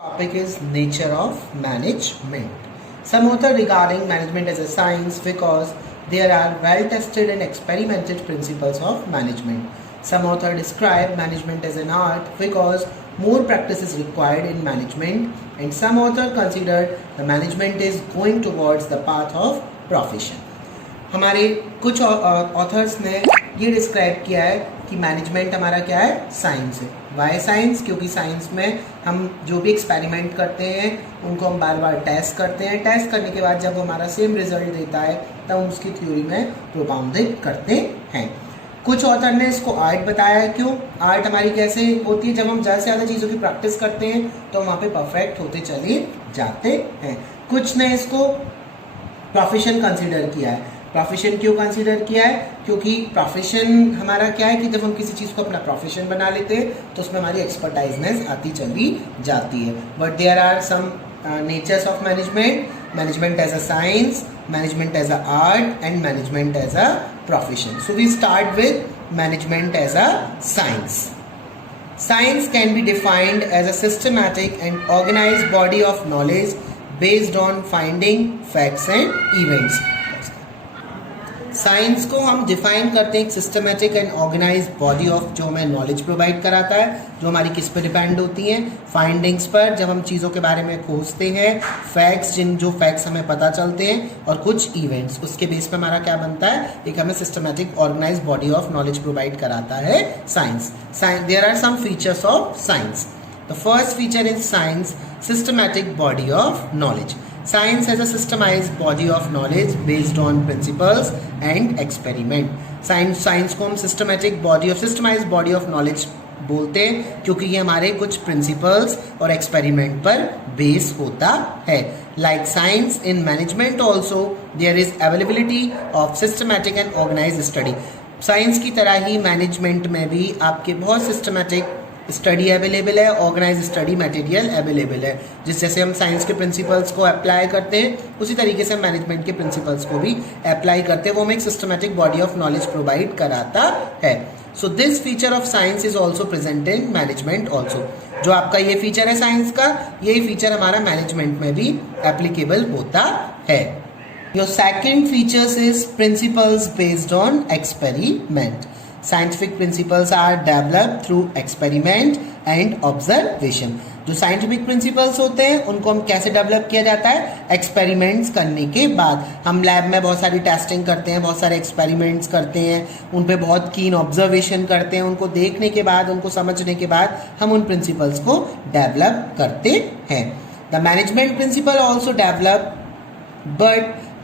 Topic is nature of management. Some author regarding management as a science because there are well-tested and experimented principles of management. Some author describe management as an art because more practice is required in management, and some author consider the management is going towards the path of profession. हमारे कुछ authors ने ये describe किया है कि management हमारा क्या है, साइंस है. Y science? क्योंकि साइंस में हम जो भी एक्सपेरिमेंट करते हैं उनको हम बार बार टेस्ट करते हैं. टेस्ट करने के बाद जब वो हमारा सेम रिजल्ट देता है तब हम उसकी थ्योरी में प्रोपाउंडिंग करते हैं. कुछ ऑथर ने इसको आर्ट बताया है. क्यों? आर्ट हमारी कैसे होती है, जब हम ज़्यादा से ज़्यादा चीज़ों की प्रैक्टिस करते हैं तो हम वहाँ पे परफेक्ट होते चले जाते हैं. कुछ ने इसको प्रोफेशन कंसिडर किया है. प्रोफेशन क्यों कंसीडर किया है? क्योंकि प्रोफेशन हमारा क्या है कि जब हम किसी चीज़ को अपना प्रोफेशन बना लेते हैं तो उसमें हमारी एक्सपर्टाइजनेस आती चली जाती है. But there are some natures of management. Management as a science, management as a art and management as a profession. So we start with management as a science. Science can be defined as a systematic and organized body of knowledge based on finding facts and events. Science को हम define करते हैं एक systematic and organise body of, जो हमें knowledge provide कराता है, जो हमारी किस पर डिपेंड होती हैं, फाइंडिंग्स पर, जब हम चीज़ों के बारे में खोजते हैं, फैक्ट्स जो फैक्ट्स हमें पता चलते हैं, और कुछ इवेंट्स, उसके बेस पे हमारा क्या बनता है, एक हमें systematic organise body of knowledge provide कराता है science. There are some features of science. The first feature is science systematic body of knowledge. Science has a systemized body of knowledge based on principles and experiment. Science को हम systemized body of knowledge बोलते हैं क्योंकि ये हमारे कुछ principles और experiment पर base होता है. Like science in management also there is availability of systematic and organized study. Science की तरह ही management में भी आपके बहुत systematic स्टडी अवेलेबल है, ऑर्गेनाइज स्टडी मटेरियल अवेलेबल है. जैसे हम साइंस के प्रिंसिपल्स को अप्लाई करते हैं उसी तरीके से हम मैनेजमेंट के प्रिंसिपल्स को भी अप्लाई करते हैं. वो हमें एक systematic body of knowledge provide कराता है. So this feature of science is also present in management also. जो आपका ये फीचर है साइंस का, यही फीचर हमारा मैनेजमेंट में भी एप्लीकेबल होता है. Your second features is principles based on experiment. Scientific principles are developed through experiment and observation. जो साइंटिफिक प्रिंसिपल्स होते हैं उनको हम कैसे डेवलप किया जाता है, एक्सपेरिमेंट्स करने के बाद. हम लैब में बहुत सारी टेस्टिंग करते हैं, बहुत सारे एक्सपेरिमेंट्स करते हैं, उन पे बहुत कीन ऑब्जर्वेशन करते हैं, उनको देखने के बाद, उनको समझने के बाद हम उन प्रिंसिपल्स को डेवलप करते हैं. The management principle also develop, but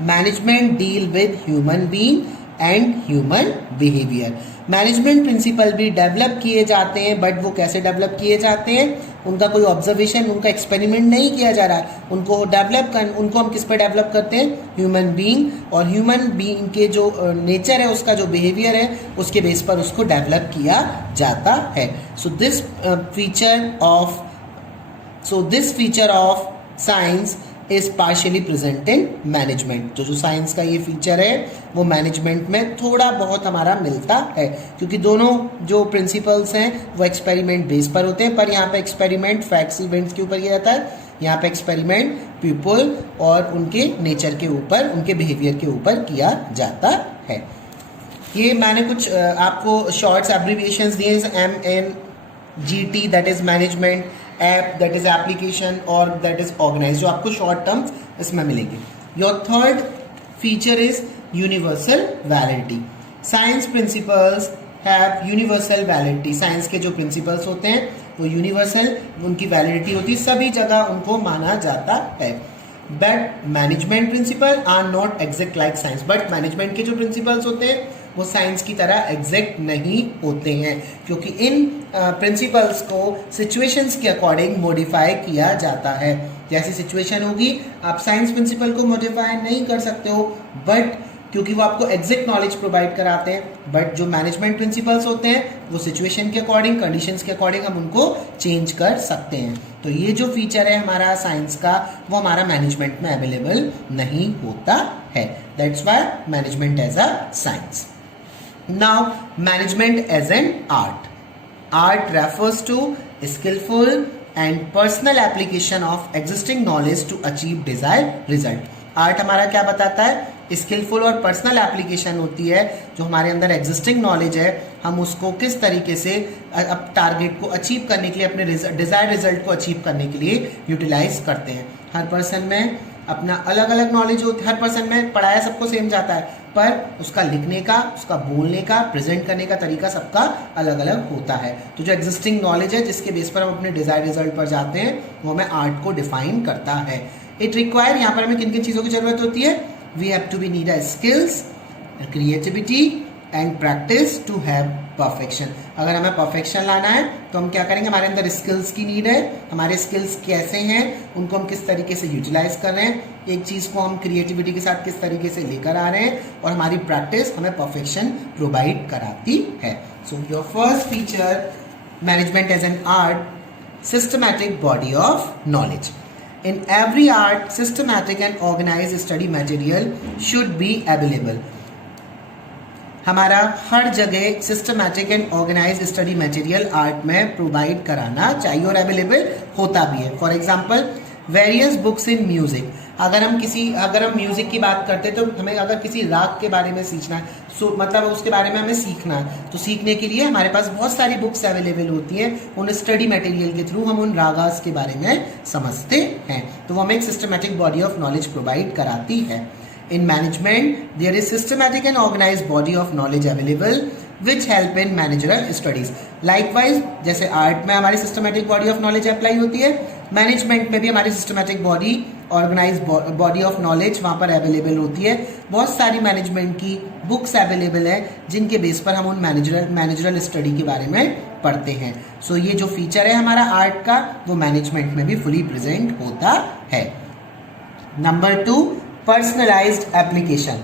management deal with human being and human behaviour. Management principle भी डेवलप किए जाते हैं, बट वो कैसे डेवलप किए जाते हैं, उनका कोई ऑब्जर्वेशन, उनका एक्सपेरिमेंट नहीं किया जा रहा. उनको उनको हम किस पे डेवलप करते हैं, ह्यूमन बीइंग, और ह्यूमन बीइंग के जो नेचर है, उसका जो बिहेवियर है, उसके बेस पर उसको डेवलप किया जाता है. So this feature of science is partially present in management. जो साइंस का ये फीचर है वो मैनेजमेंट में थोड़ा बहुत हमारा मिलता है, क्योंकि दोनों जो प्रिंसिपल्स हैं वो एक्सपेरिमेंट बेस पर होते हैं. पर यहाँ पे एक्सपेरिमेंट फैक्ट्स इवेंट्स के ऊपर किया जाता है, यहाँ पे एक्सपेरिमेंट पीपल और उनके नेचर के ऊपर, उनके बिहेवियर के ऊपर किया जाता है. ये मैंने कुछ आपको शॉर्ट्स एब्रीविएशंस दिए, MNGT that is management, app that is application, और दैट इज ऑर्गेनाइज, जो आपको शॉर्ट टर्म्स इसमें मिलेंगे. Your third feature is universal validity. Science principles have universal validity. Science के जो प्रिंसिपल्स होते हैं वो यूनिवर्सल, उनकी वैलिडिटी होती है, सभी जगह उनको माना जाता है. But management principle are not exact like science. But management के जो प्रिंसिपल्स होते हैं वो साइंस की तरह एग्जैक्ट नहीं होते हैं, क्योंकि इन प्रिंसिपल्स को सिचुएशंस के अकॉर्डिंग मॉडिफाई किया जाता है. जैसी सिचुएशन होगी आप साइंस प्रिंसिपल को मॉडिफाई नहीं कर सकते हो, बट क्योंकि वो आपको एग्जैक्ट नॉलेज प्रोवाइड कराते हैं. बट जो मैनेजमेंट प्रिंसिपल्स होते हैं वो सिचुएशन के अकॉर्डिंग, कंडीशंस के अकॉर्डिंग हम उनको चेंज कर सकते हैं. तो ये जो फीचर है हमारा साइंस का वो हमारा मैनेजमेंट में अवेलेबल नहीं होता है. That's why management as a science. Now, management as an art. Art refers to skillful and personal application of existing knowledge to achieve desired result. Art हमारा क्या बताता है? स्किलफुल और पर्सनल एप्लीकेशन होती है, जो हमारे अंदर एग्जिस्टिंग नॉलेज है हम उसको किस तरीके से अब टारगेट को अचीव करने के लिए, अपने डिजायर्ड रिजल्ट को अचीव करने के लिए यूटिलाइज करते हैं। हर पर्सन में अपना अलग अलग नॉलेज होती है, हर पर्सन में पढ़ाया सबको सेम जाता है, पर उसका लिखने का, उसका बोलने का, प्रेजेंट करने का तरीका सबका अलग अलग होता है। तो जो एग्जिस्टिंग नॉलेज है जिसके बेस पर हम अपने डिजायर्ड रिजल्ट पर जाते हैं वो हमें आर्ट को डिफाइन करता है। इट रिक्वायर, यहाँ पर हमें किन किन चीज़ों की जरूरत होती है? We have to be need a skills, creativity and practice to have perfection. अगर हमें परफेक्शन लाना है तो हम क्या करेंगे? हमारे अंदर स्किल्स की नीड है, हमारे स्किल्स कैसे हैं, उनको हम किस तरीके से यूटिलाइज कर रहे हैं, एक चीज़ को हम क्रिएटिविटी के साथ किस तरीके से लेकर आ रहे हैं, और हमारी प्रैक्टिस हमें परफेक्शन प्रोवाइड कराती है। So your first feature, management as an art, systematic body of knowledge. In every art, systematic and organized study material should be available. हमारा हर जगह systematic and organise study material art में provide कराना चाहिए और available होता भी है। For example various books in music. अगर हम म्यूजिक की बात करते हैं तो हमें अगर किसी राग के बारे में सीखना है, मतलब उसके बारे में हमें सीखना है, तो सीखने के लिए हमारे पास बहुत सारी बुक्स अवेलेबल होती हैं। उन स्टडी मटेरियल के थ्रू हम उन रागास के बारे में समझते हैं, तो वो हमें एक systematic body of knowledge provide कराती है। In management, there is systematic and organized body of knowledge available which help in managerial studies. Likewise, जैसे आर्ट में हमारी systematic body of knowledge apply होती है, मैनेजमेंट में भी हमारी systematic body, organized body of knowledge वहाँ पर अवेलेबल होती है। बहुत सारी मैनेजमेंट की बुक्स अवेलेबल है जिनके बेस पर हम उन मैनेजरल स्टडी के बारे में पढ़ते हैं। सो ये जो फीचर है हमारा आर्ट का वो मैनेजमेंट में भी फुली प्रेजेंट होता है। Number 2, personalized application.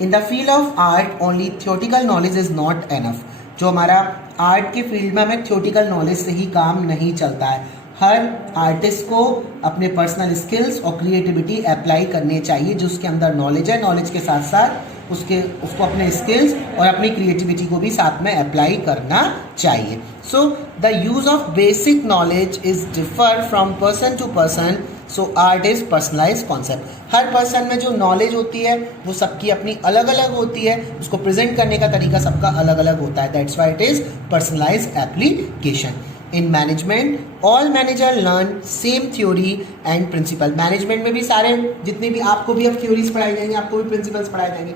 In the field of art, only theoretical knowledge is not enough. जो हमारा आर्ट के फील्ड में हमें theoretical knowledge से ही काम नहीं चलता है। हर आर्टिस्ट को अपने पर्सनल स्किल्स और क्रिएटिविटी अप्लाई करने चाहिए। जो उसके अंदर नॉलेज है, नॉलेज के साथ साथ उसको अपने स्किल्स और अपनी क्रिएटिविटी को भी साथ में अप्लाई करना चाहिए। So the use of basic knowledge is differ from person to person. So art is personalise concept. हर पर्सन में जो नॉलेज होती है वो सबकी अपनी अलग अलग होती है, उसको प्रेजेंट करने का तरीका सबका अलग अलग होता है। That's why it is personalise application. In management all manager learn same theory and principle. Management में भी सारे जितने भी आपको भी अब थ्योरीज पढ़ाई जाएंगे, आपको भी प्रिंसिपल्स पढ़ाए जाएंगे,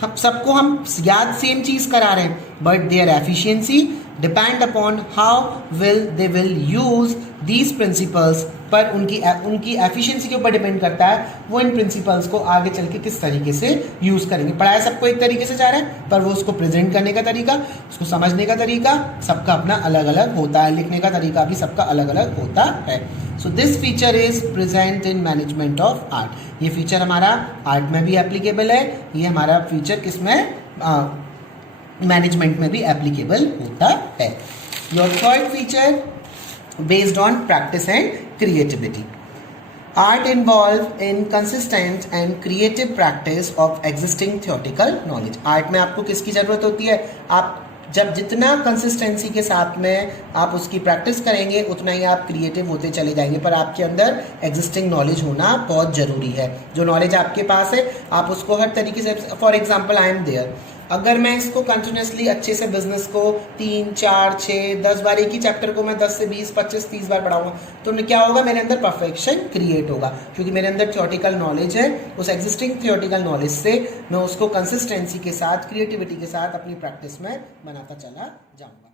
हम सबको हम याद सेम चीज करा रहे हैं, but their efficiency depend upon how they will use these principles. पर उनकी एफिशिएंसी के ऊपर डिपेंड करता है वो इन प्रिंसिपल्स को आगे चल के किस तरीके से यूज करेंगे। पढ़ाया सबको एक तरीके से जा रहा है, पर वो उसको प्रेजेंट करने का तरीका, उसको समझने का तरीका सबका अपना अलग अलग होता है, लिखने का तरीका भी सबका अलग अलग होता है। So this feature is present in management of art. ये फीचर हमारा आर्ट में भी एप्लीकेबल है, ये हमारा फीचर किसमें, मैनेजमेंट में भी एप्लीकेबल होता है। Your third feature based on practice and creativity. Art involved in consistent and creative practice of existing theoretical knowledge. Art में आपको किसकी ज़रूरत होती है? आप जब जितना कंसिस्टेंसी के साथ में आप उसकी प्रैक्टिस करेंगे उतना ही आप क्रिएटिव होते चले जाएंगे, पर आपके अंदर एग्जिस्टिंग नॉलेज होना बहुत ज़रूरी है। जो नॉलेज आपके पास है आप उसको हर तरीके से, for example I am there, अगर मैं इसको कंटिन्यूसली अच्छे से बिजनेस को 3, 4, 6, 10 बार, एक ही चैप्टर को मैं 10 से 20, 25, 30 बार पढ़ाऊंगा तो क्या होगा, मेरे अंदर परफेक्शन क्रिएट होगा, क्योंकि मेरे अंदर थ्योरेटिकल नॉलेज है। उस एग्जिस्टिंग थ्योरेटिकल नॉलेज से मैं उसको कंसिस्टेंसी के साथ, क्रिएटिविटी के साथ अपनी प्रैक्टिस में बनाता चला जाऊंगा।